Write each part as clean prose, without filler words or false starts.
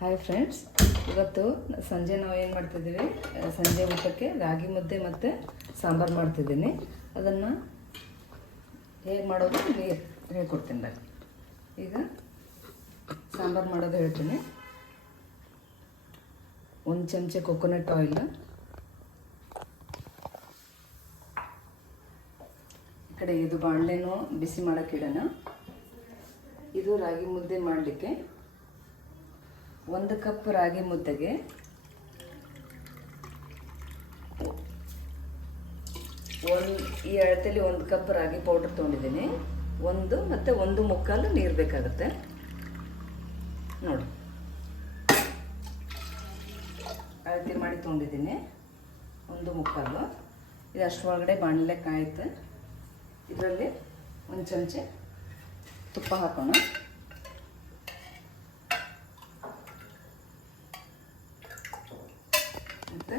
Hi friends, ಇವತ್ತು ಸಂಜೆ ನಾವು ಏನು ಮಾಡ್ತಿದ್ದೀವಿ, ಸಂಜೆ ಊಟಕ್ಕೆ ರಾಗಿ ಮುದ್ದೆ ಮತ್ತು ಸಾಂಬಾರು ಮಾಡ್ತಿದ್ದೀನಿ. ಅದನ್ನು ಹೇಗೆ ಮಾಡೋದು ಹೇಳ್ಕೊಡ್ತೀನಿ ಬನ್ನಿ. ಈಗ ಸಾಂಬಾರು ಮಾಡೋದು ಹೇಳ್ತೀನಿ. 1 ಚಮಚ ಕೊಕೊನಟ್ ಆಯಿಲ್, ಈ ಕಡೆ ಇದು ಬಾಣಲೆನೂ ಬಿಸಿ ಮಾಡೋಕ್ಕೆ ಇಡೋಣ. ಇದು ರಾಗಿ ಮುದ್ದೆ ಮಾಡಲಿಕ್ಕೆ 1 ಕಪ್ ರಾಗಿ ಮುದ್ದೆಗೆ ಈ ಅಳತೆಯಲ್ಲಿ 1 ಕಪ್ ರಾಗಿ ಪೌಡರ್ ತೊಗೊಂಡಿದ್ದೀನಿ. 1 ಮತ್ತು 1 ನೀರು ಬೇಕಾಗುತ್ತೆ ನೋಡಿ. ಅಳತೆ ಮಾಡಿ ತೊಗೊಂಡಿದ್ದೀನಿ 1 ಇದು ಅಷ್ಟರೊಳಗಡೆ ಬಾಣಲೆ ಕಾಯುತ್ತೆ. ಇದರಲ್ಲಿ 1 ಚಮಚ ತುಪ್ಪ ಹಾಕೋಣ. ಮತ್ತು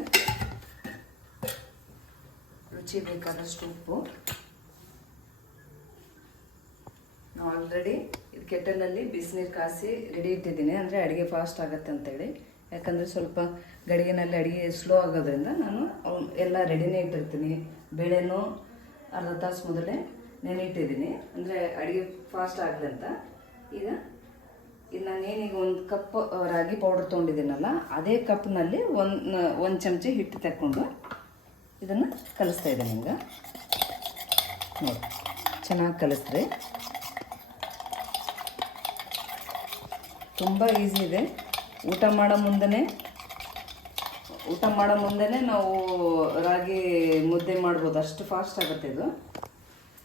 ರುಚಿ ಬೇಕಾದಷ್ಟು ಉಪ್ಪು. ನಾವು ಆಲ್ರೆಡಿ ಇದು ಕೆಟಲಲ್ಲಿ ಬಿಸಿನೀರು ಕಾಸಿ ರೆಡಿ ಇಟ್ಟಿದ್ದೀನಿ, ಅಂದರೆ ಅಡುಗೆ ಫಾಸ್ಟ್ ಆಗುತ್ತೆ ಅಂತೇಳಿ. ಯಾಕಂದರೆ ಸ್ವಲ್ಪ ಗಡಿಗೆನಲ್ಲಿ ಅಡುಗೆ ಸ್ಲೋ ಆಗೋದ್ರಿಂದ ನಾನು ಎಲ್ಲ ರೆಡಿನೇ ಇಟ್ಟಿರ್ತೀನಿ. ಬೇಳೆನೂ ಅರ್ಧ ತಾಸು ಮೊದಲೇ ನೆನೆಯಿಟ್ಟಿದ್ದೀನಿ, ಅಂದರೆ ಅಡುಗೆ ಫಾಸ್ಟ್ ಆಗಲಿ ಅಂತ. ಈಗ ಇದು ನಾನೇನೀಗ 1 ಕಪ್ ರಾಗಿ ಪೌಡರ್ ತೊಗೊಂಡಿದ್ದೀನಲ್ಲ, ಅದೇ ಕಪ್ನಲ್ಲಿ 1 ಚಮಚ ಹಿಟ್ಟು ತಗೊಂಡು ಇದನ್ನು ಕಲಿಸ್ತಾ ಇದ್ದೀನಿ. ಹಿಂಗೆ ನೋಡಿ, ಚೆನ್ನಾಗಿ ಕಲಿಸ್ರಿ. ತುಂಬ ಈಸಿ ಇದೆ. ಊಟ ಮಾಡೋ ಮುಂದೆ ನಾವು ರಾಗಿ ಮುದ್ದೆ ಮಾಡ್ಬೋದು, ಅಷ್ಟು ಫಾಸ್ಟ್ ಆಗುತ್ತೆ ಇದು.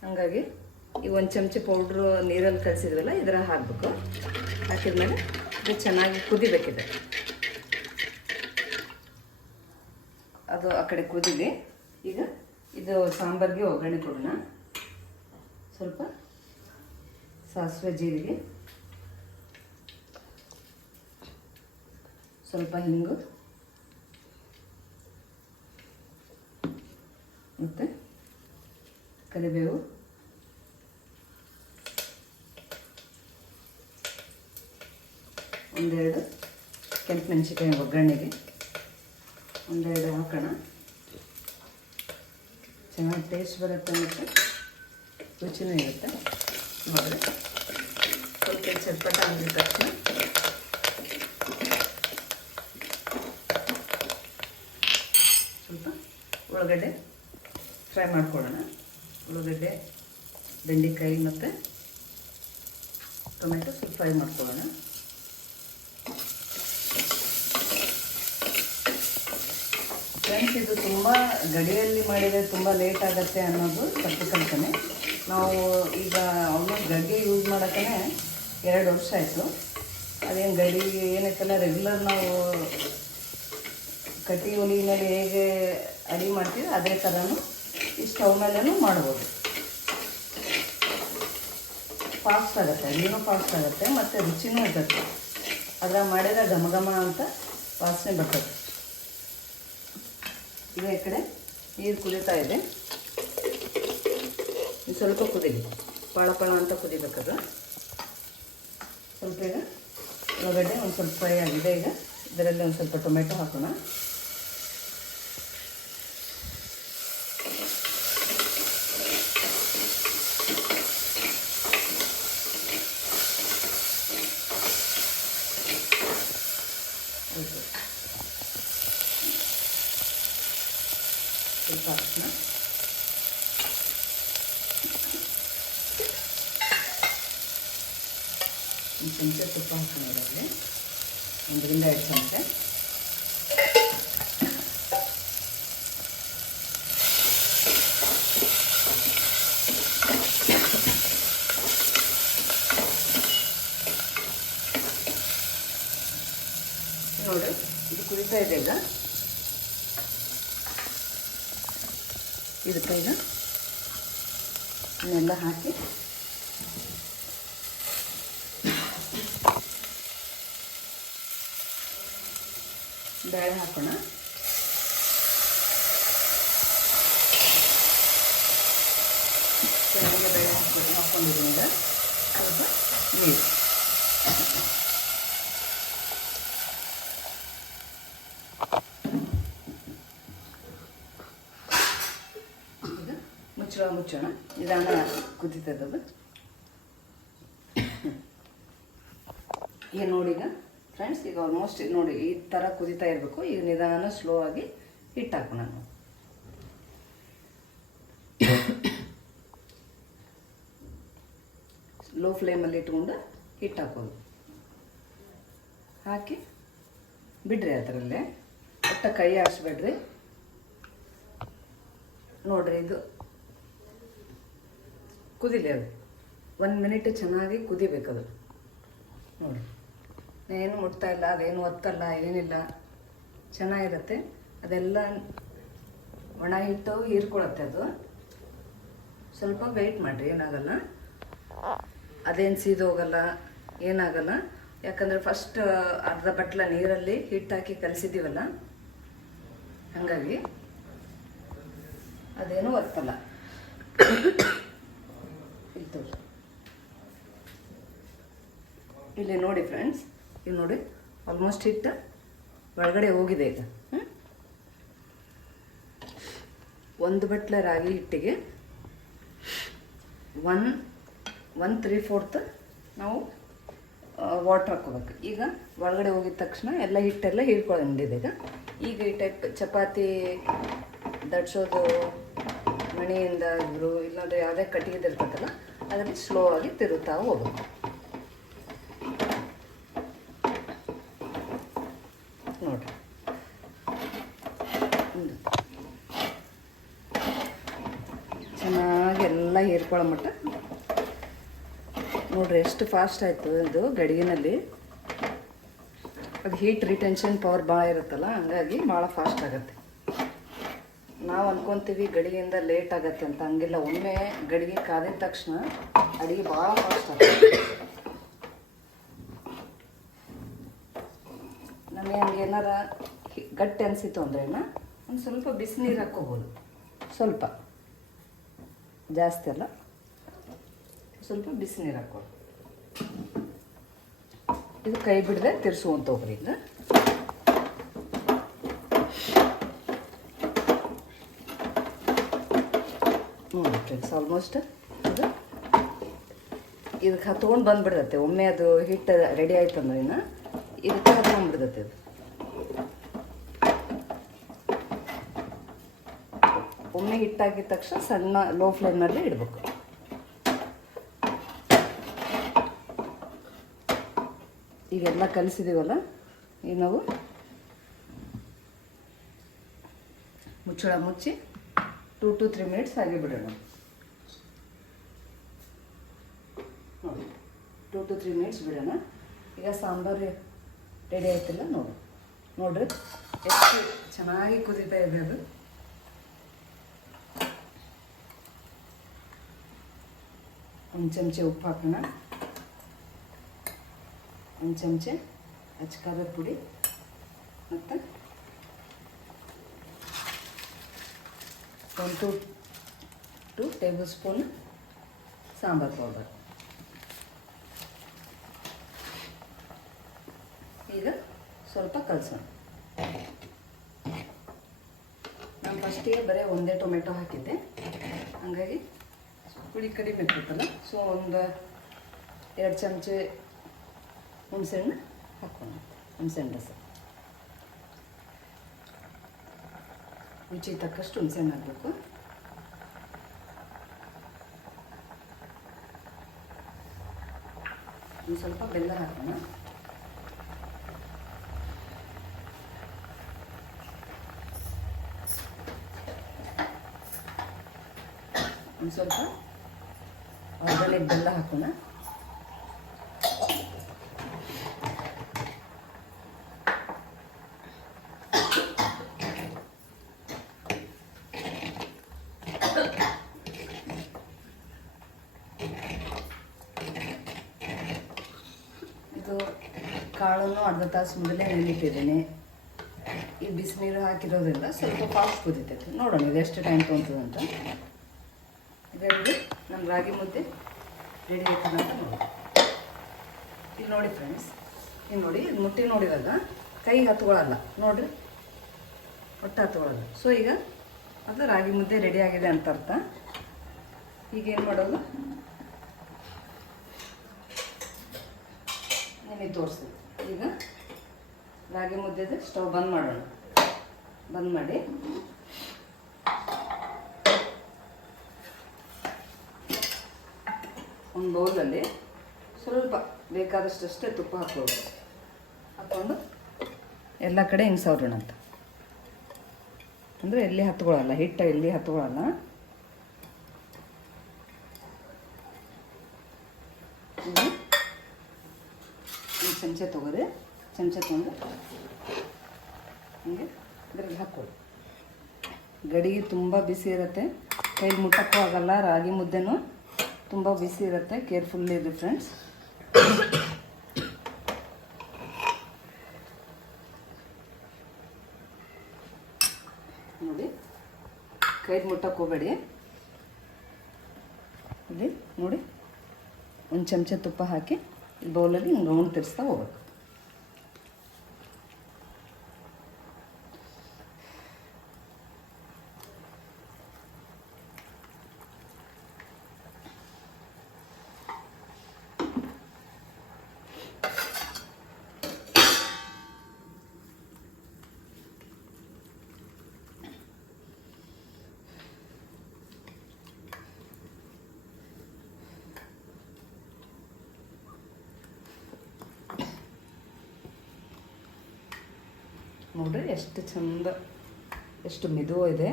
ಹಾಗಾಗಿ ಈ 1 ಚಮಚ ಪೌಡ್ರು ನೀರಲ್ಲಿ ಕಲಿಸಿದ್ವಲ್ಲ, ಇದರ ಹಾಕಬೇಕು. ಹಾಕಿದ್ಮೇಲೆ ಇದು ಚೆನ್ನಾಗಿ ಕುದಿಬೇಕಿದೆ. ಅದು ಆ ಕಡೆ ಕುದಿಲಿ. ಈಗ ಇದು ಸಾಂಬಾರಿಗೆ ಒಗ್ಗರಣೆ ಕೊಡೋಣ. ಸ್ವಲ್ಪ ಸಾಸಿವೆ, ಜೀರಿಗೆ, ಸ್ವಲ್ಪ ಹಿಂಗು ಮತ್ತು ಕರಿಬೇವು, ಒಂದೆರಡು ಕೆಂಪು ಮೆಣಸಿನಕಾಯಿ ಒಗ್ಗರಣೆಗೆ ಒಂದೆರಡು ಹಾಕೋಣ. ಚೆನ್ನಾಗಿ ಟೇಸ್ಟ್ ಬರುತ್ತೆ ಮತ್ತು ರುಚಿನೂ ಇರುತ್ತೆ. ನೋಡಿ, ಸ್ವಲ್ಪ ಚಟ್ಪಟ ಆಗಿದ ತಕ್ಷಣ ಸ್ವಲ್ಪ ಉಳ್ಳಾಗಡ್ಡೆ ಫ್ರೈ ಮಾಡ್ಕೊಳ್ಳೋಣ. ಉಳ್ಳಾಗಡ್ಡೆ, ಬೆಂಡೆಕಾಯಿ ಮತ್ತು ಟೊಮೆಟೊ ಸ್ವಲ್ಪ ಫ್ರೈ ಮಾಡ್ಕೊಳ್ಳೋಣ. ಫ್ರೆಂಡ್ಸ್, ಇದು ತುಂಬ ಗಡಿಯಲ್ಲಿ ಮಾಡಿದರೆ ತುಂಬ ಲೇಟ್ ಆಗುತ್ತೆ ಅನ್ನೋದು ತಪ್ಪು ಕಲ್ಪನೆ. ನಾವು ಈಗ ಆಲ್ಮೋಸ್ಟ್ ಗಡಿಗೆ ಯೂಸ್ ಮಾಡೋಕ್ಕೆ 2 ವರ್ಷ ಆಯಿತು. ಅದೇನು ಗಡಿ ಏನೈತಲ್ಲ, ರೆಗ್ಯುಲರ್ ನಾವು ಕಟ್ಟಿ ಒಲೆಯಲ್ಲಿ ಹೇಗೆ ಅಡುಗೆ ಮಾಡ್ತೀವಿ ಅದೇ ಥರನೂ ಈ ಸ್ಟವ್ ಮೇಲೂ ಮಾಡ್ಬೋದು. ಫಾಸ್ಟ್ ಆಗುತ್ತೆ, ಅಡುಗೆನೂ ಫಾಸ್ಟ್ ಆಗುತ್ತೆ ಮತ್ತು ರುಚಿನೂ ಇರ್ತದೆ. ಅದ್ರಾಗ ಮಾಡಿದ್ರೆ ಘಮ ಅಂತ ವಾಸನೆ ಬರ್ತದೆ. ಈಗ ಈ ಕಡೆ ನೀರು ಕುದೀತಾ ಇದೆ. ಸ್ವಲ್ಪ ಕುದೀಲಿ, ಪಳ ಅಂತ ಕುದಿಬೇಕದು. ಸ್ವಲ್ಪ ಈಗ ಒಳಗಡೆ ಒಂದು ಸ್ವಲ್ಪ ಫ್ರೈ ಆಗಿದೆ. ಈಗ ಇದರಲ್ಲಿ ಒಂದು ಸ್ವಲ್ಪ ಟೊಮೆಟೊ ಹಾಕೋಣ. ಸ್ವಲ್ಪ ಹಾಕೋಣ. ಒಂದು ಚಮಚ ತುಪ್ಪ ಹಾಕೊಂಡಿದ್ದಾಗಲೇ 1-2 ಚಮಚ. ನೋಡಿ, ಇದು ಕುದಿತಾ ಇದೆ. ಈಗ ಇದಕ್ಕೆ ಈಗ ಇದನ್ನೆಲ್ಲ ಹಾಕಿ ಬೇಳೆ ಹಾಕೋಣ. ಚೆನ್ನಾಗಿ ಬೇಳೆ ಹಾಕ್ಕೊಂಡಿದ್ದೀನಿ. ಈಗ ಸ್ವಲ್ಪ ನೀರು ಮುಚ್ಚೋಣ. ನಿಧಾನ ಕುದೀತದೆ ಅದು. ಈಗ ನೋಡಿ, ಈಗ ಫ್ರೆಂಡ್ಸ್, ಈಗ ಆಲ್ಮೋಸ್ಟ್ ನೋಡಿ ಈ ಥರ ಕುದೀತಾ ಇರಬೇಕು. ಈಗ ನಿಧಾನ ಸ್ಲೋ ಆಗಿ ಹಿಟ್ಟು ಹಾಕೋಣ. ನಾವು ಲೋ ಫ್ಲೇಮಲ್ಲಿ ಇಟ್ಕೊಂಡು ಹಿಟ್ಟು ಹಾಕೋದು. ಹಾಕಿ ಬಿಡ್ರಿ, ಅದರಲ್ಲೇ ಒಟ್ಟ ಕೈ ಆಡಿಸ್ಬೇಡ್ರಿ. ನೋಡ್ರಿ, ಇದು ಕುದಿಲಿ. ಅದು 1 ಮಿನಿಟ್ ಚೆನ್ನಾಗಿ ಕುದಿಬೇಕದು. ನೋಡಿ, ಏನು ಮುಟ್ತಾ ಇಲ್ಲ, ಅದೇನು ಒತ್ತಲ್ಲ, ಏನಿಲ್ಲ, ಚೆನ್ನಾಗಿರುತ್ತೆ. ಅದೆಲ್ಲ ಒಣ ಹಿಟ್ಟು ಹೀರ್ಕೊಳತ್ತೆ. ಅದು ಸ್ವಲ್ಪ ವೆಯ್ಟ್ ಮಾಡಿರಿ, ಏನಾಗಲ್ಲ, ಅದೇನು ಸೀದೋಗಲ್ಲ, ಏನಾಗಲ್ಲ. ಯಾಕಂದರೆ ಫಸ್ಟ್ ಅರ್ಧ ಬಟ್ಲ ನೀರಲ್ಲಿ ಹಿಟ್ಟು ಹಾಕಿ ಕಲಿಸಿದ್ದೀವಲ್ಲ, ಹಾಗಾಗಿ ಅದೇನು ಒತ್ತಲ್ಲ. ಇಲ್ಲಿ ನೋಡಿ ಫ್ರೆಂಡ್ಸ್, ಈಗ ನೋಡಿ ಆಲ್ಮೋಸ್ಟ್ ಹಿಟ್ಟು ಒಳಗಡೆ ಹೋಗಿದೆ. ಈಗ 1 ಬಟ್ಲ ರಾಗಿ ಹಿಟ್ಟಿಗೆ 1/3 ನಾವು ವಾಟ್ರ್ ಹಾಕೋಬೇಕು. ಈಗ ಒಳಗಡೆ ಹೋಗಿದ ತಕ್ಷಣ ಎಲ್ಲ ಹಿಟ್ಟೆಲ್ಲ ಹೀರ್ಕೊಂಡಿದೆ. ಈಗ ಈ ಟೈಪ್ ಚಪಾತಿ ದಡ್ಸೋದು ಮಣಿಯಿಂದ ಇವರು ಇಲ್ಲಾಂದರೆ ಯಾವುದೇ ಕಟ್ಟಿಗೆದಿರ್ತಕ್ಕಲ್ಲ, ಅದರಲ್ಲಿ ಸ್ಲೋ ಆಗಿ ತಿರುತ್ತಾ ಹೋಗ್ಬೇಕು. ನೋಡಿರಿ, ಚೆನ್ನಾಗಿ ಎಲ್ಲ ಹೀರ್ಕೊಳ್ಳೋ ಮಟ್ಟ ನೋಡ್ರಿ ಎಷ್ಟು ಫಾಸ್ಟ್ ಆಯಿತು. ಇದು ಗಡಿಗೆನಲ್ಲಿ ಅದು ಹೀಟ್ ರಿಟೆನ್ಷನ್ ಪವರ್ ಭಾಳ ಇರುತ್ತಲ್ಲ, ಹಂಗಾಗಿ ಭಾಳ ಫಾಸ್ಟ್ ಆಗುತ್ತೆ. ನಾವು ಅಂದ್ಕೊತೀವಿ ಗಡಿಗೆಯಿಂದ ಲೇಟ್ ಆಗುತ್ತೆ ಅಂತ, ಹಂಗಿಲ್ಲ. ಒಮ್ಮೆ ಗಡಿಗೆ ಕಾದಿದ ತಕ್ಷಣ ಅಡುಗೆ ಭಾಳ ಫಾಸ್ಟ್ ಆಗುತ್ತೆ. ನಮಗೆ ಹಂಗೆ ಏನಾರ ಗಟ್ಟಿ ಅನಿಸಿತು ಅಂದ್ರೇನ ಒಂದು ಸ್ವಲ್ಪ ಬಿಸಿನೀರು ಹಾಕ್ಕೋಬೋದು. ಸ್ವಲ್ಪ ಜಾಸ್ತಿ ಅಲ್ಲ, ಸ್ವಲ್ಪ ಬಿಸಿನೀರು ಹಾಕೋದು. ಇದು ಕೈ ಬಿಡದೆ ತಿರ್ಸುವಂತ ಹೋಗ್ರಿ. ಈಗ ನೋಡಿ ಫ್ರೆಂಡ್ಸ್, ಆಲ್ಮೋಸ್ಟ್ ಇದು ಇದಕ್ಕೆ ಹತ್ಕೊಂಡು ಬಂದುಬಿಡ್ತೈತೆ. ಒಮ್ಮೆ ಅದು ಹಿಟ್ಟು ರೆಡಿ ಆಯ್ತು ಅಂದ್ರೆ ಇದಕ್ಕೆ ಹತ್ಕೊಂಡ್ಬಿಡ್ತೈತೆ. ಇದು ಒಮ್ಮೆ ಹಿಟ್ಟಾಗಿದ ತಕ್ಷಣ ಸಣ್ಣ ಲೋ ಫ್ಲೇಮ್ನಲ್ಲಿ ಇಡಬೇಕು. ಈಗೆಲ್ಲ ಕಲಿಸಿದೀವಲ್ಲ, ಈಗ ನಾವು ಮುಚ್ಚಳ ಮುಚ್ಚಿ 2 to 3 ಮಿನಿಟ್ಸ್ ಹಾಗೆ ಬಿಡೋಣ. ನೋಡಿ, 2 to 3 ಮಿನಿಟ್ಸ್ ಬಿಡೋಣ. ಈಗ ಸಾಂಬಾರು ರೆಡಿ ಆಯ್ತಿಲ್ಲ ನೋಡ್ರಿ ಎಷ್ಟು ಚೆನ್ನಾಗಿ ಕುದೀತಾ ಇದೆ. ಅದು ಒಂದು ಚಮಚೆ ಉಪ್ಪು ಹಾಕೋಣ, 1 ಚಮಚೆ ಅಚ್ಚಕಾರದ ಪುಡಿ, ಮತ್ತು 1 to 2 table spoon sambar powder. ಈಗ ಸ್ವಲ್ಪ ಕಲಸೋಣ. ನಾನು ಫಸ್ಟಿಗೆ ಬರೀ ಒಂದೇ ಟೊಮೆಟೊ ಹಾಕಿದ್ದೆ, ಹಾಗಾಗಿ ಹುಳಿ ಕಡಿಮೆ ಇರ್ತೈತಲ್ಲ. ಸೊ ಒಂದು 2 ಚಮಚೆ ಹುಣಸೆಹಣ್ಣು ಹಾಕೋಣ. ಹುಣಸೆಹಣ್ಣು ರಸ ರುಚಿ ತಕ್ಕಷ್ಟು ಹುಣಸೆಹಣ್ಣು ಹಾಕಬೇಕು. ಒಂದು ಸ್ವಲ್ಪ ಬೆಲ್ಲ ಹಾಕೋಣ. ಒಂದು ಸ್ವಲ್ಪ ಆರ್ಗಾನಿಕ್ ಬೆಲ್ಲ ಹಾಕೋಣ. ಇದು ಕಾಳನ್ನು ಅರ್ಧ ತಾಸು ಮೊದಲೇ ನೆನಿಟ್ಟಿದ್ದೀನಿ. ಈ ಬಿಸಿನೀರು ಹಾಕಿರೋದ್ರಿಂದ ಸ್ವಲ್ಪ ಫಾಸ್ಟ್ ಕುದೀತೈತೆ. ನೋಡೋಣ ಇದು ಎಷ್ಟು ಟೈಮ್ ತೊಗೊತದಂತ. ಇದರಲ್ಲಿ ನಮ್ಮ ರಾಗಿ ಮುದ್ದೆ ರೆಡಿ ಆಯ್ತದಂತ ನೋಡಿ. ಇಲ್ಲಿ ನೋಡಿ ಫ್ರೆಂಡ್ಸ್, ಇಲ್ಲಿ ನೋಡಿ, ಇದು ಮುಟ್ಟಿ ನೋಡಿದಾಗ ಕೈಗೆ ಹತ್ಕೊಳ್ಳಲ್ಲ ನೋಡಿರಿ, ಒಟ್ಟು ಹತ್ಕೊಳ್ಳಲ್ಲ. ಸೊ ಈಗ ಅದು ರಾಗಿ ಮುದ್ದೆ ರೆಡಿ ಆಗಿದೆ ಅಂತ ಅರ್ಥ. ಈಗೇನು ಮಾಡೋದು, ನಿಮಗೆ ತೋರಿಸ್ತೀನಿ. ಈಗ ರಾಗಿ ಮುದ್ದೆದು ಸ್ಟವ್ ಬಂದ್ ಮಾಡೋಣ. ಬಂದ್ ಮಾಡಿ ಒಂದು ಬೌಲಲ್ಲಿ ಸ್ವಲ್ಪ ಬೇಕಾದಷ್ಟೇ ತುಪ್ಪ ಹಾಕ್ಬೋದು. ಹಾಕ್ಕೊಂಡು ಎಲ್ಲ ಕಡೆ ಹಿಂಗೆ ಸವರೋಣ ಅಂತ, ಅಂದರೆ ಎಲ್ಲಿ ಹತ್ಕೊಳ್ಳಲ್ಲ, ಹಿಟ್ಟು ಎಲ್ಲಿ ಹತ್ಕೊಳ್ಳಲ್ಲ. ಒಂದು ಚಮಚ ತೊಗೊರಿ, ಚಮಚ ತೊಗೊಂಡು ಹೀಗೆ ಇದ್ರಲ್ಲಿ ಹಾಕ್ಕೊಳ್ಳಿ. ಗಡಿಗೆ ತುಂಬ ಬಿಸಿ ಇರುತ್ತೆ, ಕೈಲಿ ಮುಟ್ಟಕ್ಕೂ ಆಗಲ್ಲ. ರಾಗಿ ಮುದ್ದೆನೂ ತುಂಬ ಬಿಸಿ ಇರುತ್ತೆ, ಕೇರ್ಫುಲ್ಲಿ ಇರಿ ಫ್ರೆಂಡ್ಸ್. ನೋಡಿ, ಕೈಗೆ ಮುಟ್ಟಕ್ಕೆ ಹೋಗಬೇಡಿ. ಇಲ್ಲಿ ನೋಡಿ, ಒಂದು ಚಮಚ ತುಪ್ಪ ಹಾಕಿ ಈ ಬೌಲಲ್ಲಿ ಹಿಂಗೆ ರೌಂಡ್ ತಿರ್ಸ್ತಾ ಹೋಗ್ಬೇಕು. ನೋಡ್ರಿ ಎಷ್ಟು ಚಂದ, ಎಷ್ಟು ಮೆದು ಇದೆ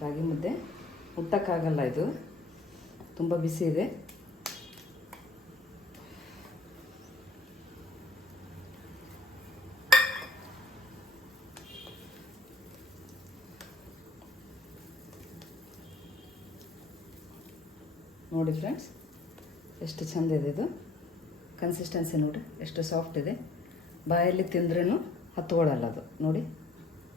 ರಾಗಿ ಮುದ್ದೆ. ಮುಟ್ಟಕ್ಕಾಗಲ್ಲ, ಇದು ತುಂಬ ಬಿಸಿ ಇದೆ. ನೋಡಿ ಫ್ರೆಂಡ್ಸ್, ಎಷ್ಟು ಚಂದ ಇದೆ ಇದು. ಕನ್ಸಿಸ್ಟೆನ್ಸಿ ನೋಡಿ ಎಷ್ಟು ಸಾಫ್ಟ್ ಇದೆ. ಬಾಯಲ್ಲಿ ತಿಂದ್ರೂ ಹತ್ಕೊಳ್ಳಲ್ಲ ಅದು. ನೋಡಿ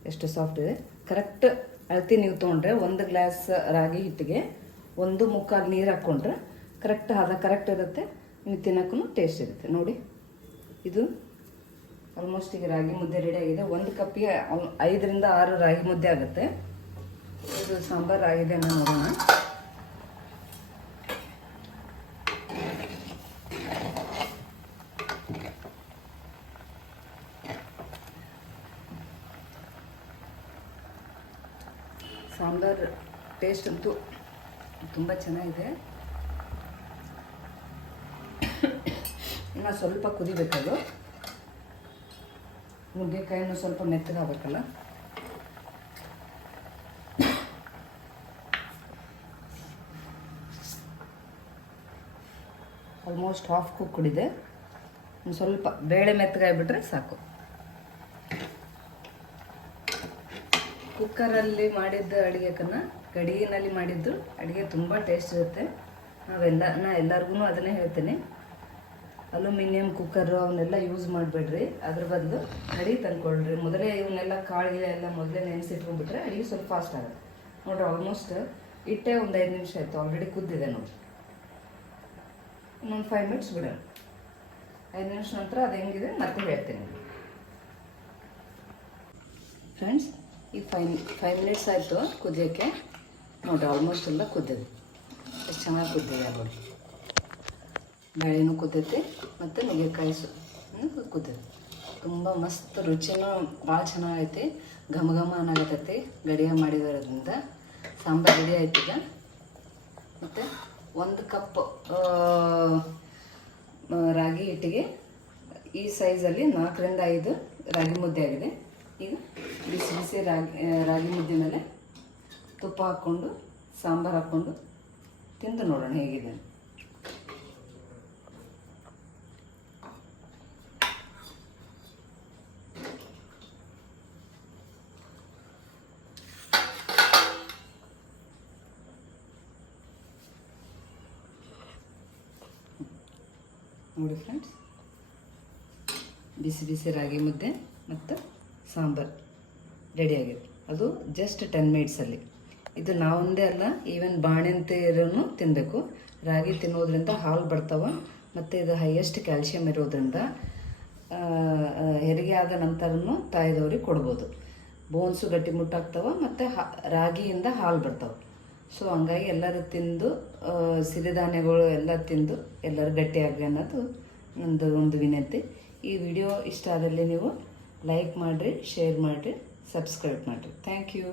ಎಷ್ಟು ಸಾಫ್ಟ್ ಇದೆ. ಕರೆಕ್ಟ್ ಅಳತೆ ನೀವು ತೊಗೊಂಡ್ರೆ, ಒಂದು ಗ್ಲಾಸ್ ರಾಗಿ ಹಿಟ್ಟಿಗೆ 1/4 ನೀರು ಹಾಕ್ಕೊಂಡ್ರೆ ಕರೆಕ್ಟ್ ಹದ ಕರೆಕ್ಟ್ ಇರುತ್ತೆ. ನೀವು ತಿನ್ನೋಕ್ಕೂ ಟೇಸ್ಟ್ ಇರುತ್ತೆ. ನೋಡಿ, ಇದು ಆಲ್ಮೋಸ್ಟ್ ಈಗ ರಾಗಿ ಮುದ್ದೆ ರೆಡಿ ಆಗಿದೆ. 1 ಕಪ್ಪಿಗೆ 5 ರಿಂದ 6 ರಾಗಿ ಮುದ್ದೆ ಆಗುತ್ತೆ. ಇದು ಸಾಂಬಾರು ಆಗಿದೆ ನೋಡೋಣ. ಸಾಂಬಾರು ಟೇಸ್ಟ್ ಅಂತೂ ತುಂಬ ಚೆನ್ನಾಗಿದೆ. ಇನ್ನು ಸ್ವಲ್ಪ ಕುದಿಬೇಕದು. ನುಗ್ಗೆಕಾಯಿನೂ ಸ್ವಲ್ಪ ಮೆತ್ತಗಾಗಬೇಕಲ್ಲ. ಆಲ್ಮೋಸ್ಟ್ ಹಾಫ್ ಕುಕ್ಡ್ ಇದೆ. ಒಂದು ಸ್ವಲ್ಪ ಬೇಳೆ ಮೆತ್ತಗಾಗ್ಬಿಟ್ರೆ ಸಾಕು. ಕುಕ್ಕರಲ್ಲಿ ಮಾಡಿದ್ದ ಅಡುಗೆಕನ್ನ ಗಡಿಗೆನಲ್ಲಿ ಮಾಡಿದ್ದು ಅಡುಗೆ ತುಂಬ ಟೇಸ್ಟ್ ಇರುತ್ತೆ. ನಾ ಎಲ್ಲರಿಗೂ ಅದನ್ನೇ ಹೇಳ್ತೇನೆ, ಅಲ್ಯೂಮಿನಿಯಂ ಕುಕ್ಕರು ಅವನ್ನೆಲ್ಲ ಯೂಸ್ ಮಾಡಬೇಡ್ರಿ. ಅದ್ರ ಬದಲು ಕಡಿ ತಂದ್ಕೊಳ್ರಿ. ಮೊದಲೇ ಇವನ್ನೆಲ್ಲ ಕಾಳಿಗೆ ಎಲ್ಲ ಮೊದಲೇ ನೆನೆಸಿಟ್ಕೊಂಡ್ಬಿಟ್ರೆ ಅಡುಗೆ ಸ್ವಲ್ಪ ಫಾಸ್ಟ್ ಆಗುತ್ತೆ. ನೋಡ್ರಿ, ಆಲ್ಮೋಸ್ಟ್ ಇಟ್ಟೆ ಒಂದು 5 ನಿಮಿಷ ಆಯಿತು, ಆಲ್ರೆಡಿ ಕುದ್ದಿದೆ ನೋಡಿರಿ. ಇನ್ನೊಂದು 5 ಮಿನಿಟ್ಸ್ ಬಿಡೋಣ. 5 ನಿಮಿಷ ನಂತರ ಅದು ಹೆಂಗಿದೆ ಮತ್ತೆ ಹೇಳ್ತೀನಿ ಫ್ರೆಂಡ್ಸ್. ಈಗ 5 ಮಿನಿಟ್ಸ್ ಆಯಿತು ಕುದಿಯೋಕ್ಕೆ. ನೋಡಿರಿ, ಆಲ್ಮೋಸ್ಟ್ ಎಲ್ಲ ಕುದ್ದಿದೆ. ಎಷ್ಟು ಚೆನ್ನಾಗಿ ಕುದ್ದಿದೆ ನೋಡಿ. ಬೇಳೆನೂ ಕುದ್ದೈತಿ ಮತ್ತು ನುಗ್ಗೆಕಾಯಿ ಕುದ್ದಿದೆ. ತುಂಬ ಮಸ್ತ್, ರುಚಿನೂ ಭಾಳ ಚೆನ್ನಾಗೈತಿ. ಘಮ ಘಮ ಅನ್ನಾಗತ್ತೈತಿ ಗಡಿಗೆ ಮಾಡಿರೋದ್ರಿಂದ. ಸಾಂಬಾರು ರೆಡಿ ಆಯ್ತು ಈಗ. ಮತ್ತು 1 ಕಪ್ ರಾಗಿ ಹಿಟ್ಟಿಗೆ ಈ ಸೈಜಲ್ಲಿ 4 ರಿಂದ 5 ರಾಗಿ ಮುದ್ದೆ ಆಗಿದೆ. ಈಗ ಬಿಸಿ ಬಿಸಿ ರಾಗಿ ಮುದ್ದೆ ಮೇಲೆ ತುಪ್ಪ ಹಾಕ್ಕೊಂಡು ಸಾಂಬಾರು ಹಾಕ್ಕೊಂಡು ತಿಂದು ನೋಡೋಣ ಹೇಗಿದೆ. ನೋಡಿ ಫ್ರೆಂಡ್ಸ್, ಬಿಸಿ ಬಿಸಿ ರಾಗಿ ಮುದ್ದೆ ಮತ್ತು ಸಾಂಬಾರು ರೆಡಿಯಾಗಿದೆ. ಅದು ಜಸ್ಟ್ 10 ಮಿನಿಟ್ಸಲ್ಲಿ. ಇದು ನಾವೊಂದೇ ಅಲ್ಲ, ಈವನ್ ಬಾಣಂತಿಯರೂ ತಿನ್ನಬೇಕು. ರಾಗಿ ತಿನ್ನೋದ್ರಿಂದ ಹಾಲು ಬರ್ತಾವೆ ಮತ್ತು ಇದು ಹೈಯೆಸ್ಟ್ ಕ್ಯಾಲ್ಶಿಯಂ ಇರೋದ್ರಿಂದ ಹೆರಿಗೆ ಆದ ನಂತರನೂ ತಾಯಿದವ್ರಿಗೆ ಕೊಡ್ಬೋದು. ಬೋನ್ಸು ಗಟ್ಟಿಮುಟ್ಟಾಗ್ತವೆ ಮತ್ತು ರಾಗಿಯಿಂದ ಹಾಲು ಬರ್ತಾವೆ. ಸೊ ಹಂಗಾಗಿ ಎಲ್ಲರೂ ತಿಂದು ಸಿರಿಧಾನ್ಯಗಳು ಎಲ್ಲ ತಿಂದು ಎಲ್ಲರೂ ಗಟ್ಟಿಯಾಗಿ ಅನ್ನೋದು ನಂದು ಒಂದು ವಿನಂತಿ. ಈ ವಿಡಿಯೋ ಇಷ್ಟ ಆದಲ್ಲಿ ನೀವು ಲೈಕ್ ಮಾಡಿರಿ, ಶೇರ್ ಮಾಡಿರಿ, ಸಬ್ಸ್ಕ್ರೈಬ್ ಮಾಡಿರಿ. Thank you.